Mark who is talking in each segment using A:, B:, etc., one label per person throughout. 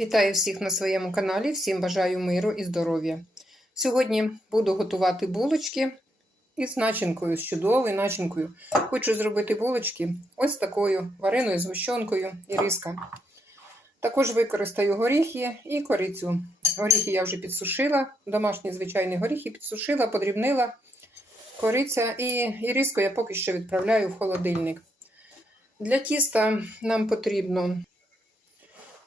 A: Вітаю всіх на своєму каналі, всім бажаю миру і здоров'я. Сьогодні буду готувати булочки із начинкою, з чудовою начинкою. Хочу зробити булочки ось такою вареною згущенкою і риска. Також використаю горіхи і корицю. Горіхи я вже підсушила, домашні звичайні горіхи підсушила, подрібнила кориця і, і я поки що відправляю в холодильник. Для тіста нам потрібно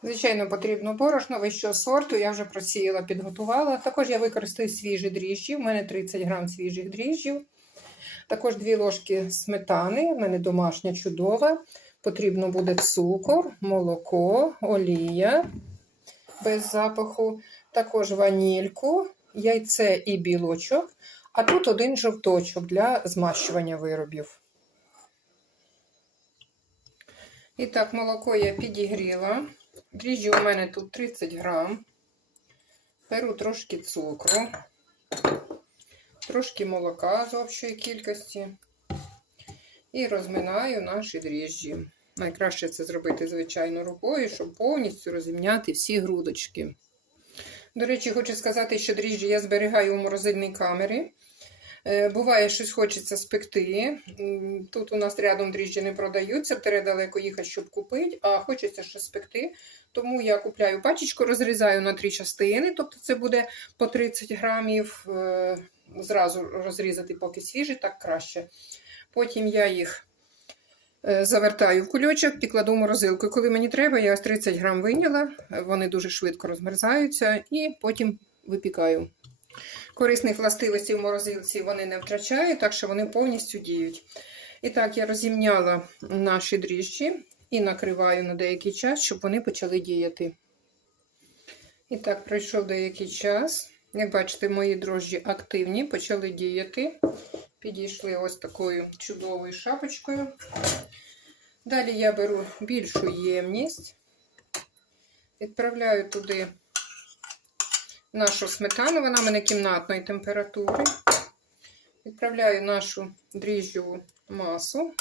A: Звичайно, потрібно борошно вищого сорту. Я вже просіяла, підготувала. Також я використаю свіжі дріжджі. У мене 30 грам свіжих дріжджів. Також 2 ложки сметани. У мене домашня чудова. Потрібно буде цукор, молоко, олія без запаху, також ванільку, яйце і білочок. А тут один жовточок для змащування виробів. І так, молоко я підігріла. Дріжджі у мене тут 30 грам. Беру трошки цукру, трошки молока з общої кількості. І розминаю наші дріжджі. Найкраще це зробити, звичайно, рукою, щоб повністю розімняти всі грудочки. До речі, хочу сказати, що дріжджі я зберігаю у морозильній камері. Е, Буває, щось хочеться спекти. Тут у нас рядом дріжджі не продаються, треба далеко їхати, щоб купити, а хочеться щось спекти. Тому я купляю пачечку, розрізаю на три частини, тобто це буде по 30 грамів. Е, Зразу розрізати, поки свіжі, так краще. Потім я їх е, завертаю в кульочок і кладу в морозилку. Коли мені треба, я 30 грам вийняла, вони дуже швидко розмерзаються, і потім випікаю. Корисних властивостей в морозилці вони не втрачають, так що вони повністю діють. І так, я розімняла наші дріжджі і накриваю на деякий час, щоб вони почали діяти. І так, пройшов деякий час. Як бачите, мої дрожжі активні, почали діяти. Підійшли ось такою чудовою шапочкою. Далі я беру більшу ємність, відправляю туди нашу сметану, вона в мене кімнатної температури. Відправляю нашу дріжджову масу.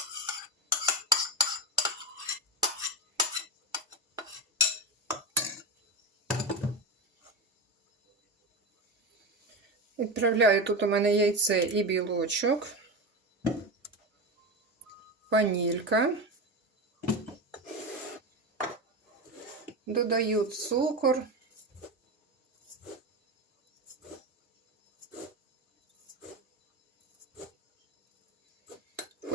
A: Відправляю тут у мене яйце і білочок, ванілька. Додаю цукор.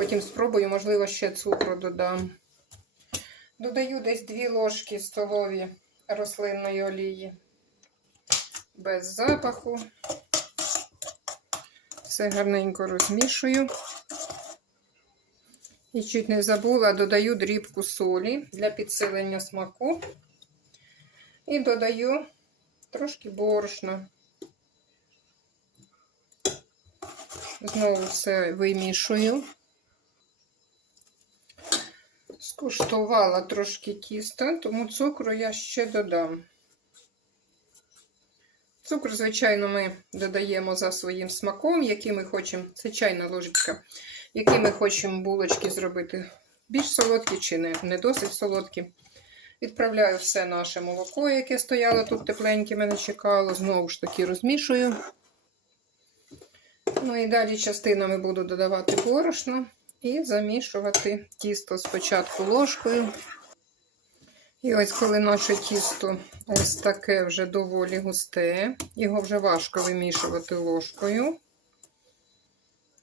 A: Потім спробую, можливо, ще цукру додам. Додаю десь 2 ложки столові рослинної олії без запаху. Все гарненько розмішую. І чуть не забула, додаю дрібку солі для підсилення смаку. І додаю трошки борошна. Знову все вимішую. Скуштувала трошки тіста, тому цукру я ще додам. Цукор, звичайно, ми додаємо за своїм смаком, який ми хочемо, це чайна ложечка, які ми хочемо булочки зробити. Більш солодкі чи не, не досить солодкі. Відправляю все наше молоко, яке стояло тут тепленьке, мене чекало. Знову ж таки розмішую. Ну і далі частинами буду додавати борошно і замішувати тісто спочатку ложкою. І ось коли наше тісто ось таке вже доволі густе, його вже важко вимішувати ложкою.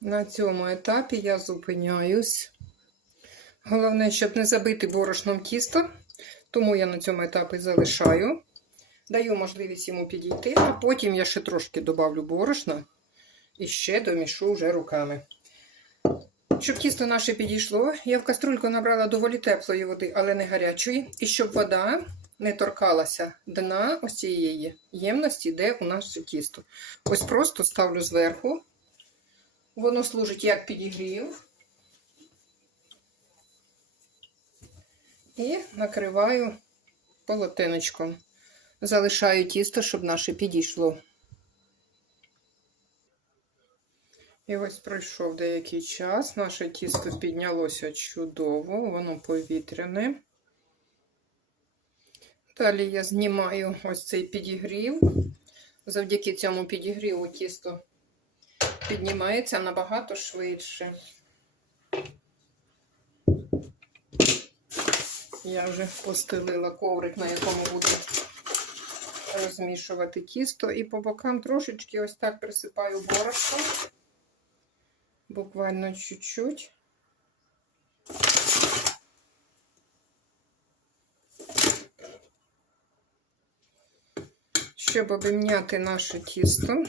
A: На цьому етапі я зупиняюсь. Головне, щоб не забити борошном тісто, тому я на цьому етапі залишаю. Даю можливість йому підійти, а потім я ще трошки добавлю борошна і ще домішу вже руками. Щоб тісто наше підійшло, я в каструльку набрала доволі теплої води, але не гарячої. І щоб вода не торкалася дна ось цієї ємності, де у нас тісто. Ось просто ставлю зверху. Воно служить як підігрів. І накриваю полотенечком. Залишаю тісто, щоб наше підійшло. І ось пройшов деякий час. Наше тісто піднялося чудово, воно повітряне. Далі я знімаю ось цей підігрів. Завдяки цьому підігріву тісто піднімається набагато швидше. Я вже постелила коврик, на якому буду розмішувати тісто. І по бокам трошечки ось так присипаю борошно. Буквально чуть-чуть. Щоб обімняти наше тісто.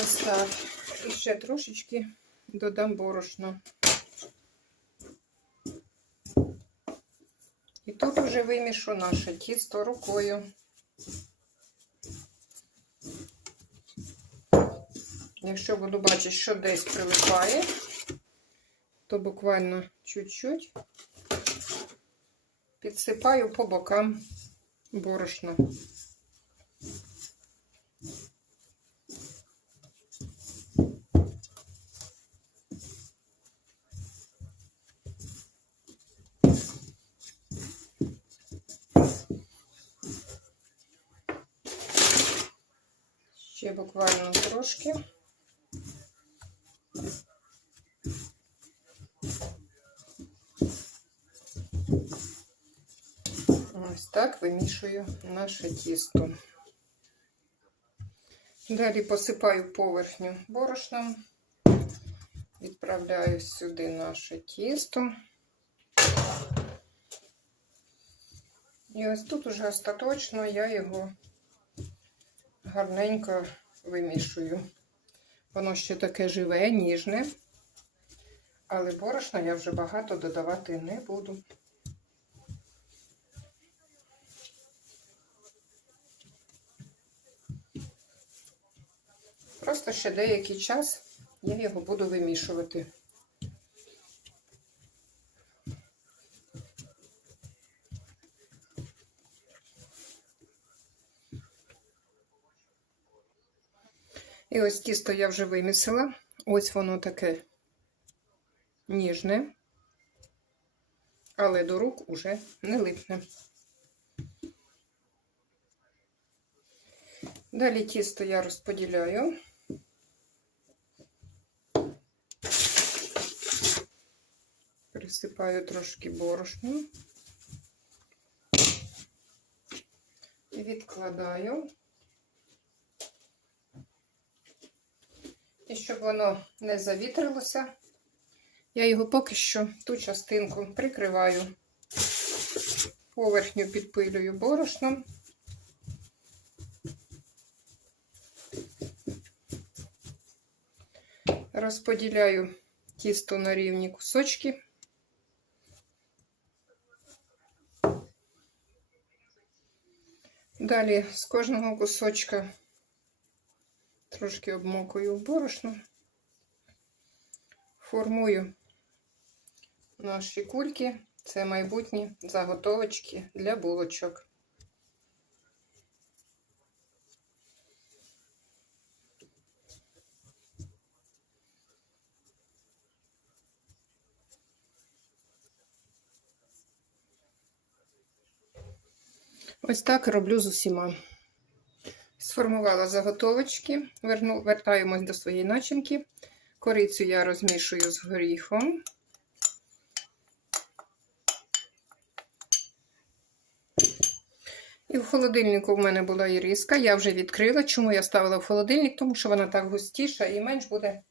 A: Ось так. І ще трошечки додам борошна. І тут вже вимішу наше тісто рукою. Якщо буду бачити, що десь прилипає, то буквально чуть-чуть підсипаю по бокам борошна. Ще буквально трошки. Ось так вимішую наше тісто. Далі посипаю поверхню борошном, відправляю сюди наше тісто. І ось тут уже остаточно я його гарненько вимішую. Воно ще таке живе, ніжне, але борошна я вже багато додавати не буду. Просто ще деякий час я його буду вимішувати. І ось тісто я вже вимісила. Ось воно таке ніжне, але до рук уже не липне. Далі тісто я розподіляю. Присипаю трошки борошну відкладаю. І щоб воно не завітрилося, я його поки що ту частинку прикриваю, поверхню підпилюю борошном. Розподіляю тісто на рівні кусочки. Далі з кожного кусочка трошки обмокую в борошно, формую наші кульки. Це майбутні заготовочки для булочок. Ось так роблю з усіма. Сформувала заготовочки, верну, вертаємось до своєї начинки. Корицю я розмішую з горіхом. І в холодильнику в мене була іриска, я вже відкрила. Чому я ставила в холодильник? Тому що вона так густіша і менш буде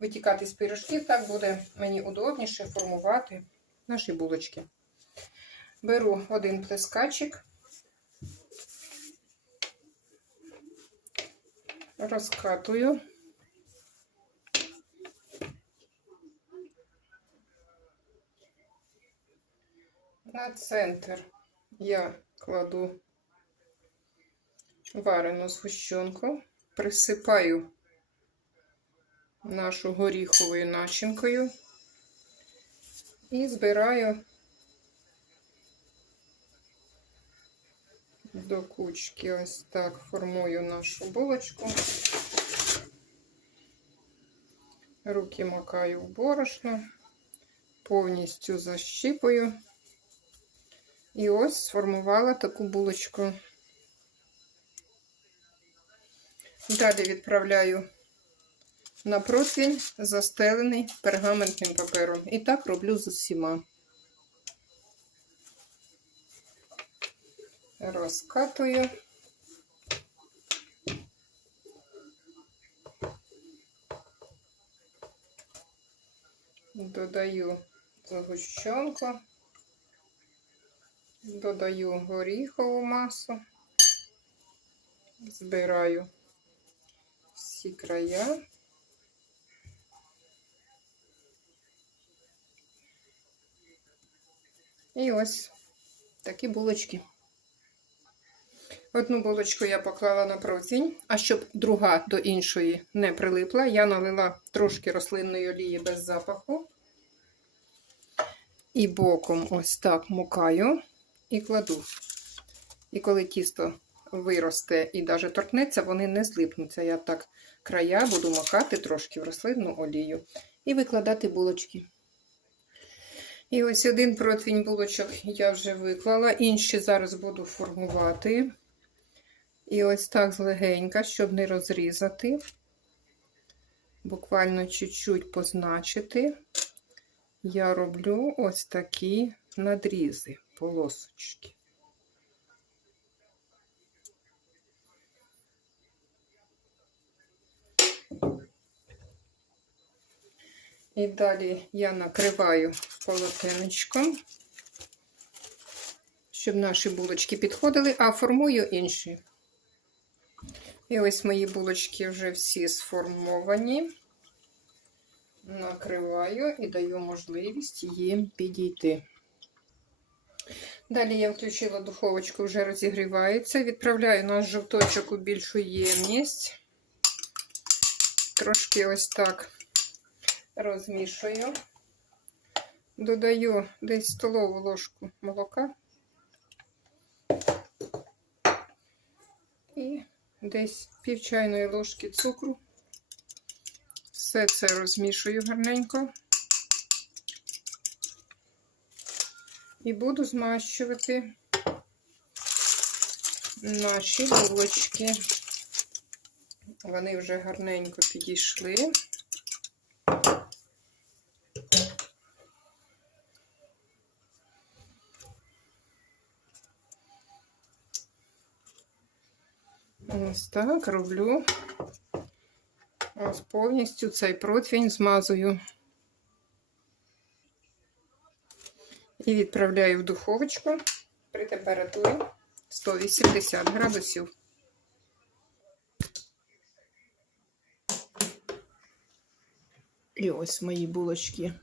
A: витікати з пирожків, так буде мені удобніше формувати наші булочки. Беру один плескачик. Розкатую. На центр я кладу варену згущенку, присипаю нашу горіховою начинкою І збираю до кучки. Ось так формую нашу булочку. Руки макаю в борошно, повністю защіпую. І ось сформувала таку булочку. Далі відправляю на противень, застелений пергаментним папером. І так роблю з усіма. Розкатую. Додаю згущенку, додаю горіхову масу, збираю всі края. І ось такі булочки. Одну булочку я поклала на противень, а щоб друга до іншої не прилипла, я налила трошки рослинної олії без запаху. І боком ось так мукаю і кладу. І коли тісто виросте і навіть торкнеться, вони не злипнуться. Я так края буду макати трошки в рослинну олію і викладати булочки. І ось один противень булочок я вже виклала, інші зараз буду формувати. І ось так злегенька, щоб не розрізати, буквально чуть-чуть позначити, я роблю ось такі надрізи, полосочки. І далі я накриваю полотенечком, щоб наші булочки підходили, а формую інші. І ось мої булочки вже всі сформовані. Накриваю і даю можливість їм підійти. Далі я включила духовочку, вже розігрівається. Відправляю наш жовточок у більшу ємність. Трошки ось так розмішую. Додаю десь столову ложку молока. І десь пів чайної ложки цукру. Все це розмішую гарненько. І буду змащувати наші булочки. Вони вже гарненько підійшли. Ось так роблю. Ось повністю цей противень змазую. І відправляю в духовочку при температурі 180 градусів. І ось мої булочки.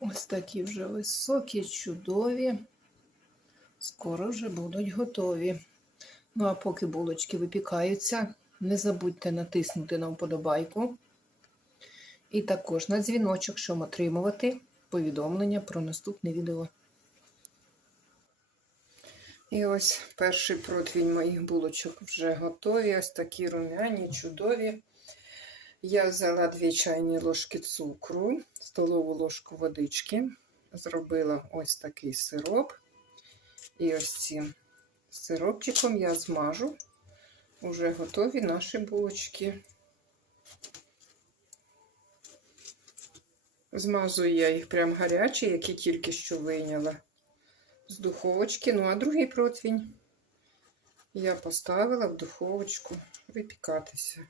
A: Ось такі вже високі, чудові. Скоро вже будуть готові. Ну, а поки булочки випікаються, не забудьте натиснути на вподобайку. І також на дзвіночок, щоб отримувати повідомлення про наступне відео. І ось перший противень моїх булочок вже готові. Ось такі румяні, чудові. Я взяла 2 чайні ложки цукру, столову ложку водички, зробила ось такий сироп. І ось цим сиропчиком я змажу уже готові наші булочки. Змазую я їх прям гарячі, які тільки що вийняла з духовочки. Ну, а другий противень я поставила в духовочку випікатися.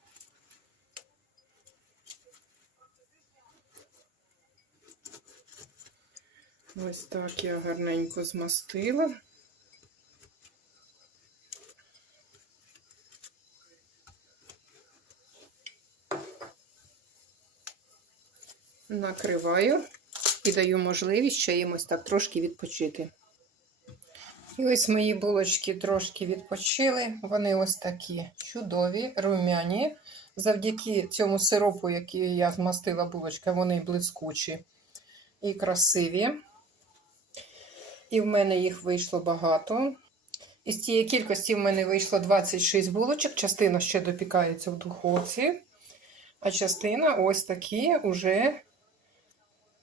A: Ось так я гарненько змастила. Накриваю і даю можливість ще їм так трошки відпочити. І ось мої булочки трошки відпочили. Вони ось такі чудові, румяні. Завдяки цьому сиропу, який я змастила булочка, вони блискучі. і красиві. І в мене їх вийшло багато. Із цієї кількості в мене вийшло 26 булочок. Частина ще допікається в духовці. А частина ось такі уже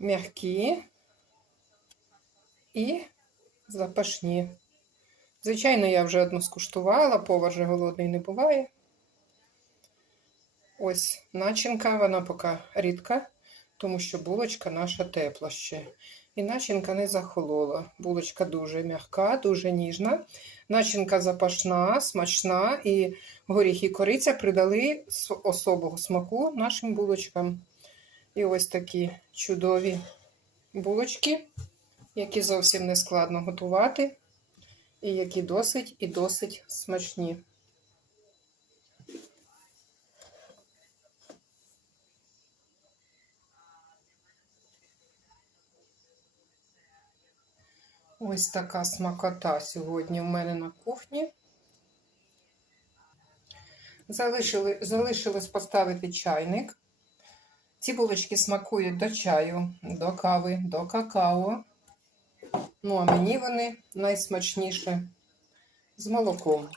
A: м'які і запашні. Звичайно, я вже одну скуштувала, повар же голодний не буває. Ось начинка, вона поки рідка, тому що булочка наша тепла ще. І начинка не захолола. Булочка дуже м'яка, дуже ніжна. Начинка запашна, смачна, і горіх і кориця придали особого смаку нашим булочкам. І ось такі чудові булочки, які зовсім не складно готувати, і які досить і досить смачні. Ось така смакота сьогодні в мене на кухні. Залишили, залишилось поставити чайник. Ці булочки смакують до чаю, до кави, до какао. Ну, а мені вони найсмачніші з молоком.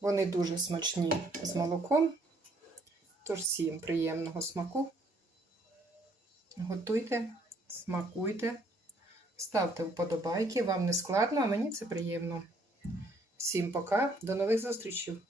A: Вони дуже смачні з молоком. Тож всім приємного смаку. Готуйте, смакуйте. Ставте вподобайки, вам не складно, а мені це приємно. Всім пока, до нових зустрічей!